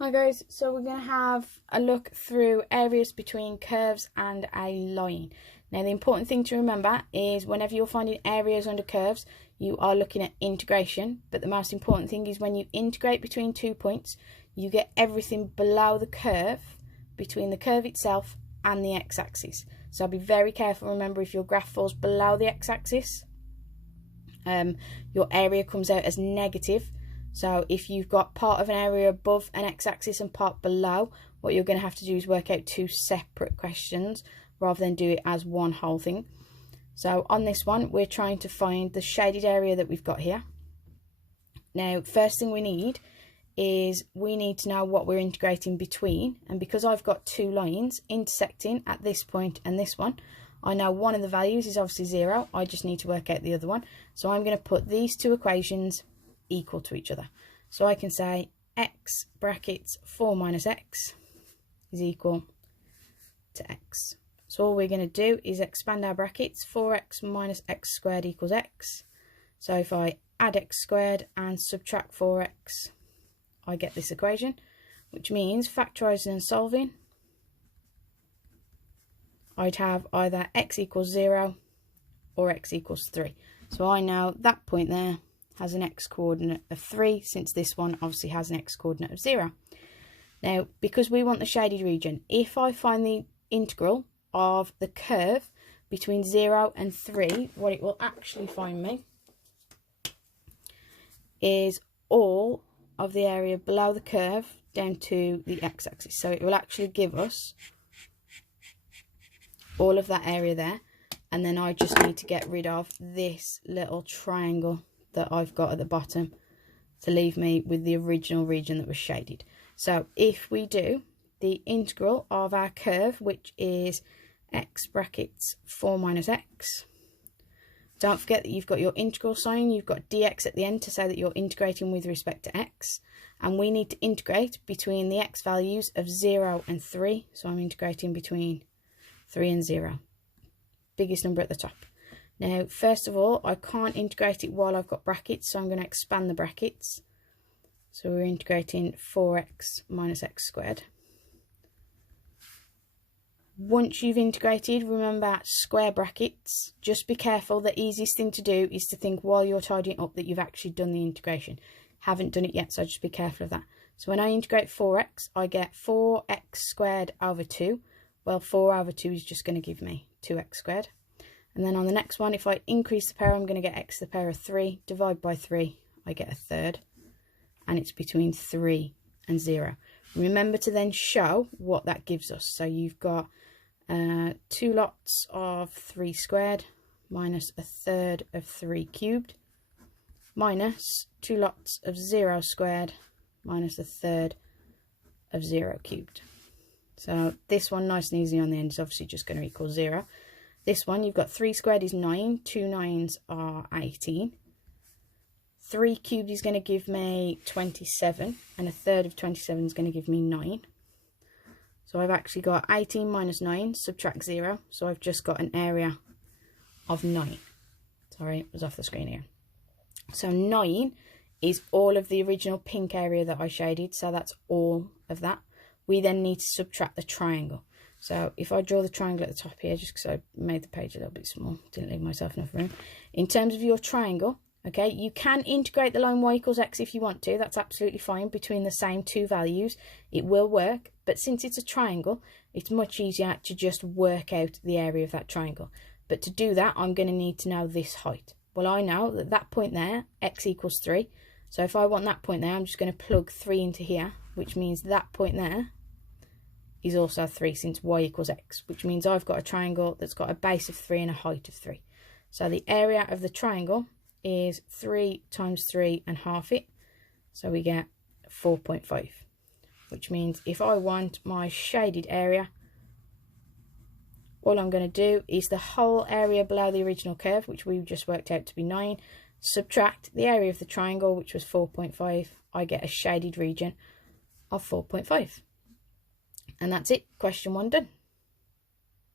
Hi guys, so we're going to have a look through areas between curves and a line. Now the important thing to remember is whenever you're finding areas under curves, you are looking at integration, but the most important thing is when you integrate between 2 points, you get everything below the curve, between the curve itself and the x-axis. So be very careful, remember if your graph falls below the x-axis, your area comes out as negative. So if you've got part of an area above an x-axis and part below, what you're going to have to do is work out two separate questions rather than do it as one whole thing. So on this one, we're trying to find the shaded area that we've got here. Now, first thing we need is we need to know what we're integrating between. And because I've got two lines intersecting at this point and this one, I know one of the values is obviously 0. I just need to work out the other one. So I'm going to put these two equations equal to each other. So I can say x brackets 4 minus x is equal to x. So all we're going to do is expand our brackets. 4x minus x squared equals x. So if I add x squared and subtract 4x, I get this equation, which means factorising and solving, I'd have either x equals 0 or x equals 3. So I know that point there has an x coordinate of 3, since this one obviously has an x coordinate of 0. Now, because we want the shaded region, if I find the integral of the curve between 0 and 3, what it will actually find me is all of the area below the curve down to the x-axis. So it will actually give us all of that area there, and then I just need to get rid of this little triangle that I've got at the bottom to leave me with the original region that was shaded. So if we do the integral of our curve, which is x brackets 4 minus x, don't forget that you've got your integral sign, you've got dx at the end to say that you're integrating with respect to x, and we need to integrate between the x values of 0 and 3. So I'm integrating between 3 and 0, biggest number at the top. Now, first of all, I can't integrate it while I've got brackets, so I'm going to expand the brackets. So we're integrating 4x minus x squared. Once you've integrated, remember square brackets. Just be careful. The easiest thing to do is to think while you're tidying up that you've actually done the integration. Haven't done it yet, so just be careful of that. So when I integrate 4x, I get 4x squared over 2. Well, 4 over 2 is just going to give me 2x squared. And then on the next one, if I increase the power, I'm going to get x to the power of 3. Divide by 3, I get a third. And it's between 3 and 0. Remember to then show what that gives us. So you've got 2 lots of 3 squared minus a third of 3 cubed minus 2 lots of 0 squared minus a third of 0 cubed. So this one, nice and easy on the end, is obviously just going to equal 0. This one, you've got 3 squared is 9, 2 9s are 18. 3 cubed is going to give me 27, and a third of 27 is going to give me 9. So I've actually got 18 minus 9, subtract 0, so I've just got an area of 9. Sorry, it was off the screen here. So 9 is all of the original pink area that I shaded, so that's all of that. We then need to subtract the triangle. So if I draw the triangle at the top here, just because I made the page a little bit small, didn't leave myself enough room. In terms of your triangle, okay, you can integrate the line y equals x if you want to. That's absolutely fine between the same two values. It will work, but since it's a triangle, it's much easier to just work out the area of that triangle. But to do that, I'm going to need to know this height. Well, I know that that point there, x equals 3. So if I want that point there, I'm just going to plug 3 into here, which means that point there is also 3, since y equals x, which means I've got a triangle that's got a base of 3 and a height of 3. So the area of the triangle is 3 times 3 and half it, so we get 4.5, which means if I want my shaded area, all I'm going to do is the whole area below the original curve, which we just worked out to be 9, subtract the area of the triangle, which was 4.5, I get a shaded region of 4.5. And that's it, question 1 done.